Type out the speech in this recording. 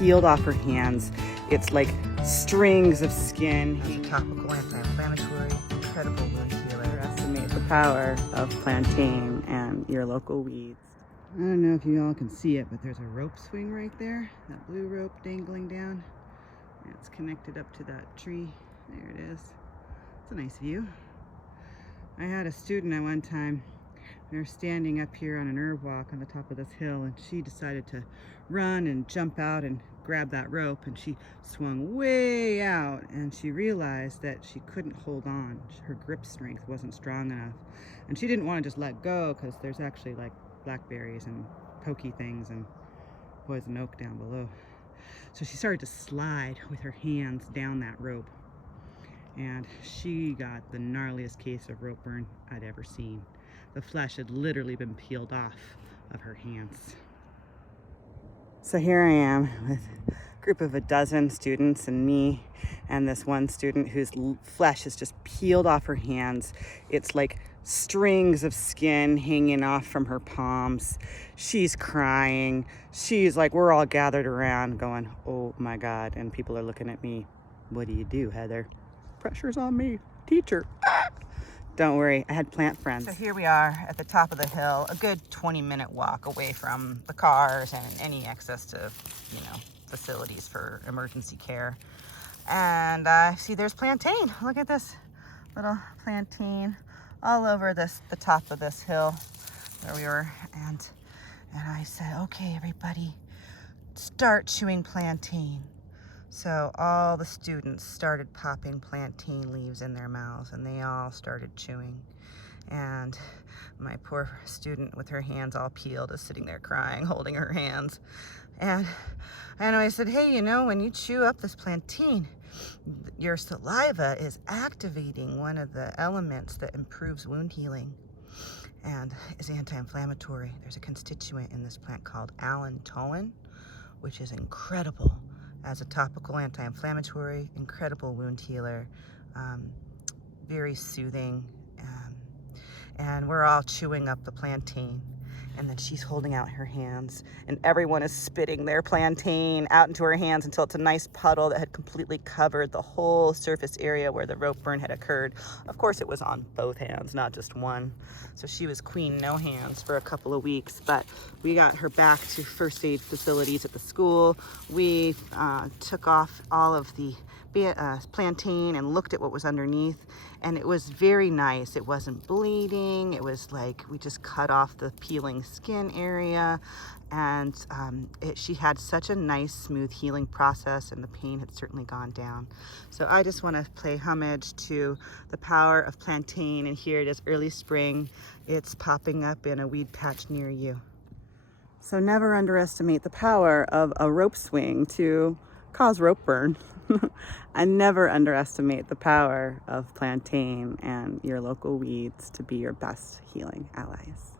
peeled off her hands. It's like strings of skin. It's a topical anti-inflammatory, incredible wound healer. Underestimate the power of plantain and your local weeds. I don't know if you all can see it, but there's a rope swing right there. That blue rope dangling down. And it's connected up to that tree. There it is. It's a nice view. I had a student at one time. We were standing up here on an herb walk on the top of this hill, and she decided to run and jump out and grab that rope, and she swung way out, and she realized that she couldn't hold on. Her grip strength wasn't strong enough, and she didn't want to just let go because there's actually like blackberries and pokey things and poison oak down below. So she started to slide with her hands down that rope, and she got the gnarliest case of rope burn I'd ever seen. The flesh had literally been peeled off of her hands. So here I am with a group of 12 students and me and this one student whose flesh is just peeled off her hands. It's like strings of skin hanging off from her palms. She's crying. She's like, we're all gathered around going, oh my God. And people are looking at me. What do you do, Heather? Pressure's on me, teacher. Don't worry, I had plant friends. So here we are at the top of the hill, a good 20-minute walk away from the cars and any access to, facilities for emergency care. And I see there's plantain. Look at this little plantain all over the top of this hill where we were. And I said, okay, everybody, start chewing plantain. So all the students started popping plantain leaves in their mouths, and they all started chewing. And my poor student with her hands all peeled is sitting there crying, holding her hands. And I said, hey, when you chew up this plantain, your saliva is activating one of the elements that improves wound healing and is anti-inflammatory. There's a constituent in this plant called allantoin, which is incredible as a topical anti-inflammatory, incredible wound healer, very soothing, and we're all chewing up the plantain. And then she's holding out her hands, and everyone is spitting their plantain out into her hands until it's a nice puddle that had completely covered the whole surface area where the rope burn had occurred. Of course, it was on both hands, not just one. So she was queen no hands for a couple of weeks, but we got her back to first aid facilities at the school. We took off all of the plantain and looked at what was underneath, and it was very nice. It wasn't bleeding. It was like we just cut off the peeling skin area, and she had such a nice smooth healing process, and the pain had certainly gone down. So I just want to pay homage to the power of plantain, and here it is early spring. It's popping up in a weed patch near you. So never underestimate the power of a rope swing to cause rope burn. And never underestimate the power of plantain and your local weeds to be your best healing allies.